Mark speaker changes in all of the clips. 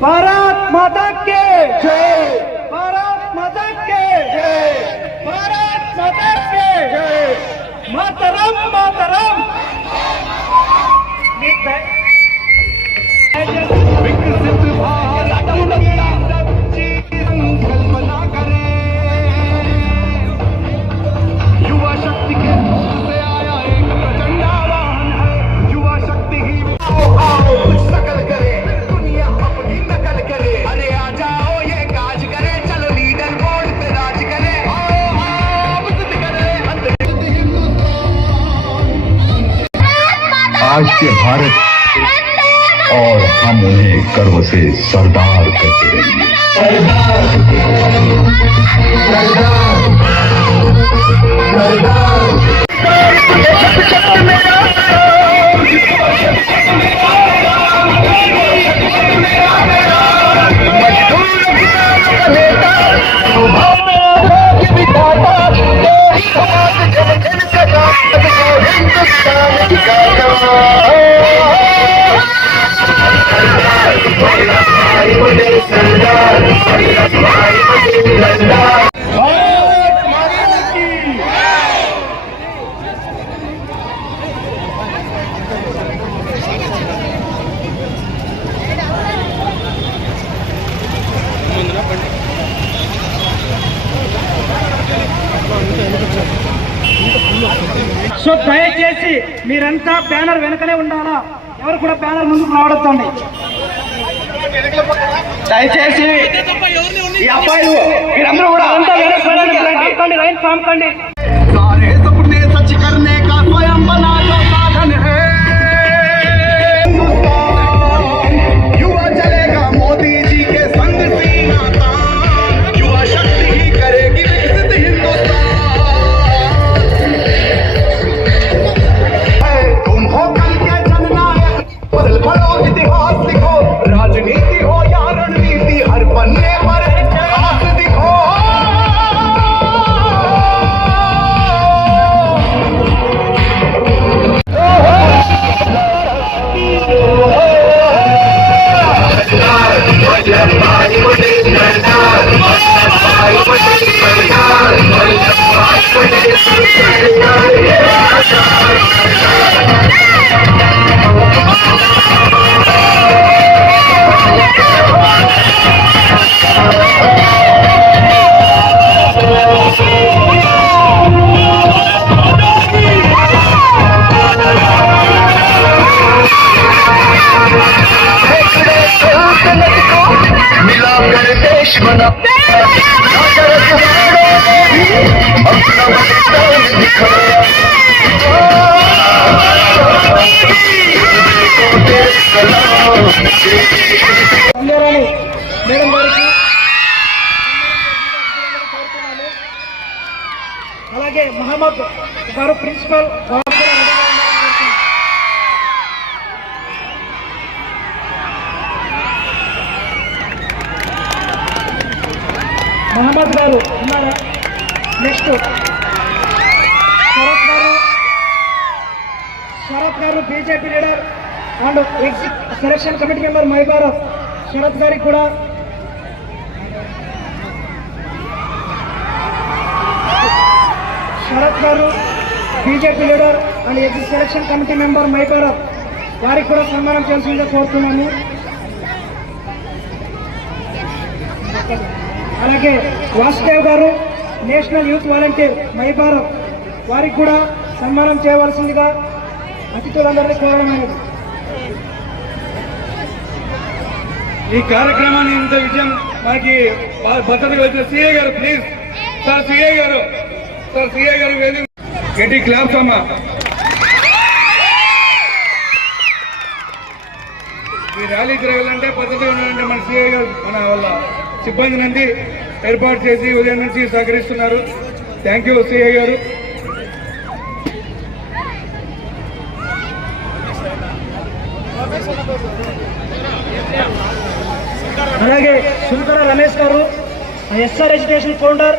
Speaker 1: भारत माता के जय। भारत माता के जय। भारत माता के जय। मातरम मातरम।
Speaker 2: आज के भारत और हम उन्हें गर्व से सरदार कहते रहेंगे
Speaker 1: సో దయచేసి మీరంతా బ్యానర్ వెనకనే ఉండాలా? ఎవరు కూడా బ్యానర్ ముందుకు రావడండి దయచేసి ఈ అబ్బాయిలు మీరందరూ కూడా అంతా వెనక్కి
Speaker 3: రైన్
Speaker 1: పాంపండి మేడం గారికి అలాగే మహమ్మద్ గారు ప్రిన్సిపల్ మహమ్మద్ గారు నెక్స్ట్. శరత్ గారు. శరత్ గారు BJP leader and exit selection committee member my Bharat. Sarath గారికి కూడా. శరత్ గారు BJP leader and exit selection committee member my Bharat. వారికి కూడా సన్మానం చేయాల్సిందిగా కోరుతున్నాను అలాగే వాసుదేవ్ గారు. నేషనల్ యూత్ వాలంటీర్ మైభారత్ వారికి కూడా సన్మానం చేయవలసిందిగా అతిథులందరినీ కోరడం
Speaker 4: ఈ కార్యక్రమాన్ని ఇంత విజయం మనకి బా- భద్రతగా వచ్చిన సిఏ గారు ప్లీజ్ సార్ సిఐ గారు. సార్ సీఏ గారు గట్టి క్లాప్స్ అమ్మా. ఈ ర్యాలీ తిరగాలంటే పద్ధతిగా ఉండాలంటే మన సిఏ గారు మన వాళ్ళ సిబ్బంది నుండి ఏర్పాటు చేసి ఉదయం నుంచి సహకరిస్తున్నారు. థ్యాంక్ యూ సిఐ గారు.
Speaker 1: అలాగే సుంకర రమేష్ గారు SR education founder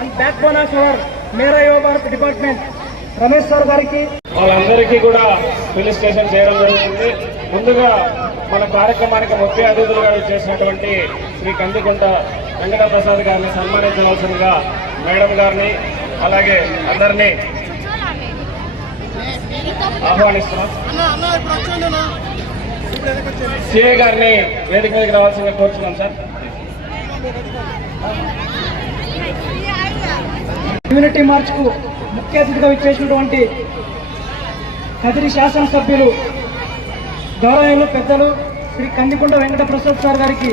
Speaker 1: and backbone of our Mera Yuva Bharat department Ramesh sir గారికి
Speaker 5: వాళ్ళందరికీ కూడా ఫెలిసిటేషన్ చేయడం జరుగుతుంది. ముందుగా మన కార్యక్రమానికి ముఖ్య అతిథులుగా చేసినటువంటి శ్రీ కందికుంట వెంకట ప్రసాద్ గారిని సన్మానించవలసిందిగా మేడం గారిని అలాగే అందరినీ ఆహ్వానిస్తున్నాం. సిఏ గారిని వేదిక మీదకి రావాల్సిందిగా కోరుతున్నాం సార్.
Speaker 1: కమ్యూనిటీ మార్చ్కు ముఖ్య అతిథిగా ఇచ్చేసినటువంటి కదిరి శాసనసభ్యులు గౌరవంలో పెద్దలు శ్రీ కందికొండ వెంకట ప్రసాద్ సార్ గారికి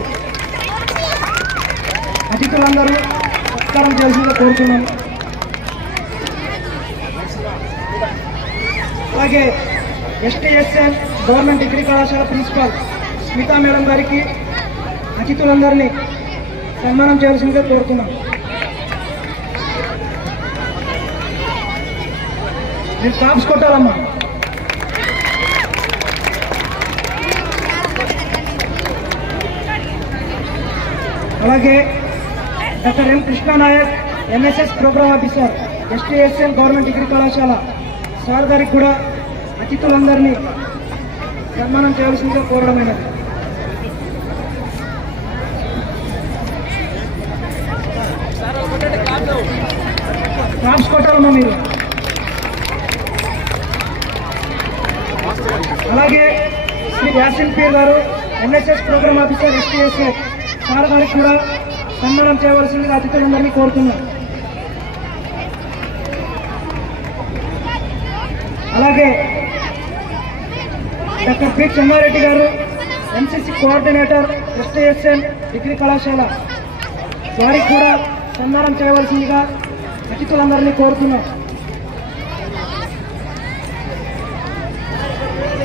Speaker 1: అతిథులందరూ సత్కారం చేసి కోరుతున్నాను. అలాగే ఎస్టీఎస్ఎన్ గవర్నమెంట్ డిగ్రీ కళాశాల ప్రిన్సిపాల్ స్మితా మేడం గారికి అతిథులందరినీ సన్మానం చేయాల్సిందిగా కోరుతున్నాను. మీరు టాప్స్ కొట్టాలమ్మా. అలాగే doctor M Krishnanaik NSS programme officer STSL government degree కళాశాల. సార్ గారికి కూడా అతిథులందరినీ సన్మానం చేయాల్సిందిగా కోరడమైనది క్లాప్స్ కొట్టాలమ్మా మీరు. అలాగే శ్రీ యాసిన్ పీర్ గారు NSS programme officer STSA sir గారికి కూడా సంబరం చేయవలసిందిగా అతిథులందరినీ కోరుతున్నాం. అలాగే డాక్టర్ పి చెన్నారెడ్డి గారు ఎంసీసీ కోఆర్డినేటర్ ఎస్టీఎస్ఎన్ డిగ్రీ కళాశాల వారికి కూడా సన్మానం చేయవలసిందిగా అతిథులందరినీ కోరుతున్నాం.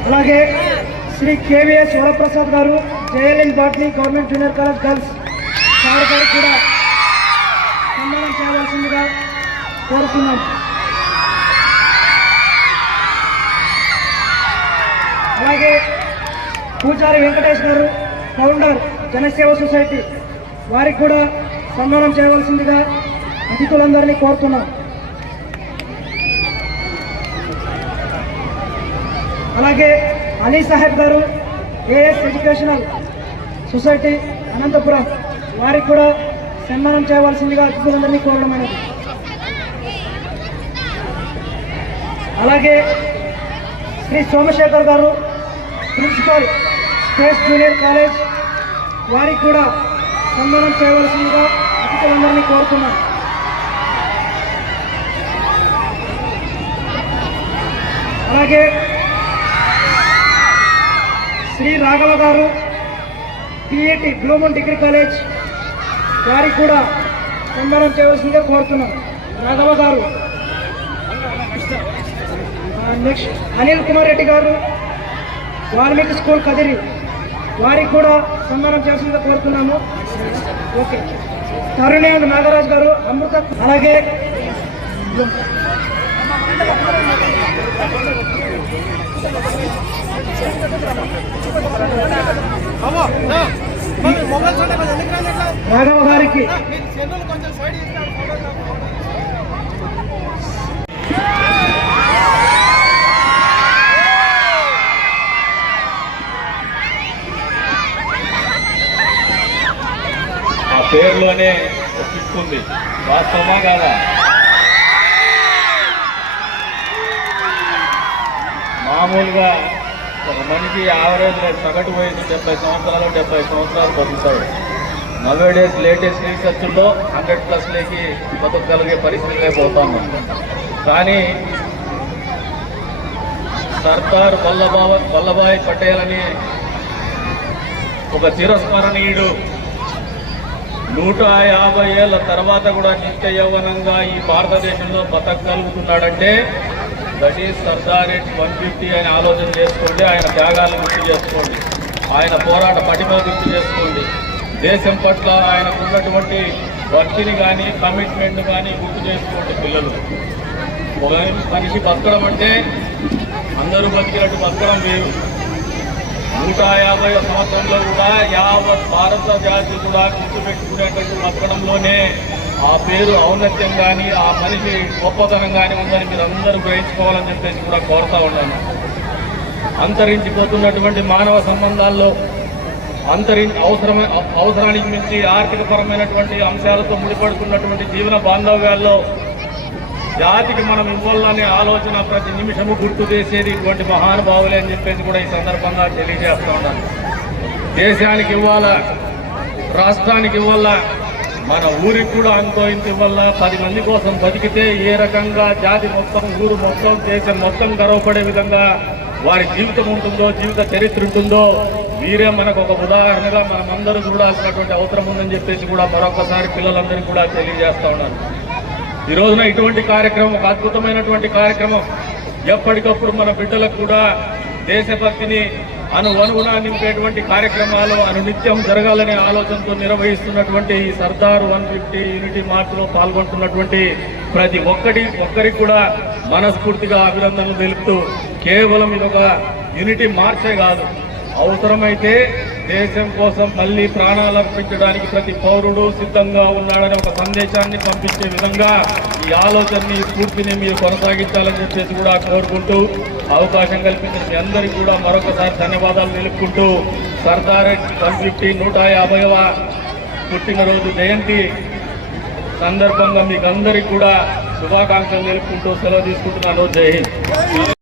Speaker 1: అలాగే శ్రీ కేవీఎస్ వరప్రసాద్ గారు JLN botany government junior college girls కోరుతున్నాం అలాగే పూజారి వెంకటేష్ గారు ఫౌండర్ జనసేవ సొసైటీ వారికి కూడా సన్మానం చేయవలసిందిగా అతిథులందరినీ కోరుతున్నాం. అలాగే అలీ సాహెబ్ గారు ఏఎస్ ఎడ్యుకేషనల్ సొసైటీ అనంతపురం వారికి కూడా సన్మానం చేయవలసిందిగా అతిథులందరినీ కోరడమైనది అలాగే శ్రీ సోమశేఖర్ గారు ప్రిన్సిపల్ స్పేస్ జూనియర్ కాలేజ్ వారికి కూడా సన్మానం చేయవలసిందిగా అతిథులందరినీ కోరుతున్నాను అలాగే శ్రీ రాఘవ గారు పిఏటి బ్లూమన్ డిగ్రీ కాలేజ్ వారికి కూడా సన్మానం చేయవలసిందిగా కోరుతున్నాను రాఘవ గారు నెక్స్ట్ అనిల్ కుమార్ రెడ్డి గారు వాల్మీకి స్కూల్ కదిరి. వారికి కూడా సన్మానం చేయాల్సిందిగా కోరుతున్నాము. ఓకే. తరుణి అండ్ నాగరాజ్ గారు అమృత అలాగే రాఘవ గారికి
Speaker 5: ఆ పేరులోనే ఒక ఉంది. వాస్తవమా కాదా? మామూలుగా ఒక మనిషి యావరేజ్ సగటు వయసు డెబ్బై సంవత్సరాలు డెబ్బై సంవత్సరాలు బతుకుతాడు. నవే డేస్ లేటెస్ట్ రీసెర్చ్లో హండ్రెడ్ ప్లస్లోకి బతకగలిగే పరిస్థితి పోతాము కానీ సర్దార్ వల్లభావ వల్లభాయ్ పటేల్ అని ఒక చిరస్మరణీయుడు నూట యాభై ఏళ్ళ తర్వాత కూడా నిత్య యౌవనంగా ఈ భారతదేశంలో బతకగలుగుతున్నాడంటే that is Sardar at one fifty అని ఆలోచన చేసుకోండి ఆయన త్యాగాలను గుర్తు చేసుకోండి ఆయన పోరాట పటిమ గుర్తు చేసుకోండి. దేశం పట్ల ఆయనకు ఉన్నటువంటి భక్తిని కానీ కమిట్మెంట్ కానీ గుర్తు చేసుకోండి పిల్లలు. ఒక మనిషి బతకడం అంటే అందరూ బతికినట్టు బతకడం వేరు. నూట యాభై సంవత్సరంలో కూడా యావత్ భారత జాతి కూడా గుర్తుపెట్టుకునేటట్టు బతకడంలోనే ఆ పేరు ఔన్నత్యం కానీ ఆ మనిషి గొప్పతనం కానీ ఉందని మీరు అందరూ గ్రహించుకోవాలని చెప్పేసి కూడా కోరుతా ఉన్నాను. అంతరించిపోతున్నటువంటి మానవ సంబంధాల్లో అంతరి అవసరమ అవసరానికి మించి ఆర్థికపరమైనటువంటి అంశాలతో ముడిపడుతున్నటువంటి జీవన బాంధవ్యాల్లో జాతికి మనం ఇవ్వాలనే ఆలోచన ప్రతి నిమిషము గుర్తు చేసేది ఇటువంటి మహానుభావులే అని చెప్పేసి కూడా ఈ సందర్భంగా తెలియజేస్తా ఉన్నాను. దేశానికి ఇవ్వాలా? రాష్ట్రానికి ఇవ్వాలా? మన ఊరికి కూడా అంతో ఇంత ఇవ్వాలా? పది మంది కోసం బతికితే ఏ రకంగా జాతి మొత్తం ఊరు మొత్తం దేశం మొత్తం గర్వపడే విధంగా వారి జీవితం ఉంటుందో జీవిత చరిత్ర ఉంటుందో వీరే మనకు ఒక ఉదాహరణగా మనమందరూ చూడాల్సినటువంటి అవసరం ఉందని చెప్పేసి కూడా మరొకసారి పిల్లలందరికీ కూడా తెలియజేస్తా ఉన్నాను. ఈ రోజున ఇటువంటి కార్యక్రమం ఒక అద్భుతమైనటువంటి కార్యక్రమం ఎప్పటికప్పుడు మన బిడ్డలకు కూడా దేశభక్తిని అను అనుగుణ నింపేటువంటి కార్యక్రమాలు అనునిత్యం జరగాలనే ఆలోచనతో నిర్వహిస్తున్నటువంటి ఈ సర్దార్ వన్ ఫిఫ్టీ యూనిటీ మార్చ్లో పాల్గొంటున్నటువంటి ప్రతి ఒక్కటి ఒక్కరికి కూడా మనస్ఫూర్తిగా అభినందనలు తెలుపుతూ కేవలం ఇదొక యూనిటీ మార్చే కాదు. అవసరమైతే దేశం కోసం మళ్ళీ ప్రాణాలు అర్పించడానికి ప్రతి పౌరుడు సిద్ధంగా ఉన్నాడని ఒక సందేశాన్ని పంపించే విధంగా ఈ ఆలోచనని స్ఫూర్తిని మీరు కొనసాగించాలని చెప్పేసి కూడా కోరుకుంటూ అవకాశం కల్పించిన మీ అందరికీ కూడా మరొకసారి ధన్యవాదాలు నిలుపుకుంటూ సర్దార్ వన్ ఫిఫ్టీ నూట యాభైవ పుట్టినరోజు జయంతి సందర్భంగా మీకు అందరికీ కూడా శుభాకాంక్షలు నిలుపుకుంటూ సెలవు తీసుకుంటున్నాను. జై హింద్.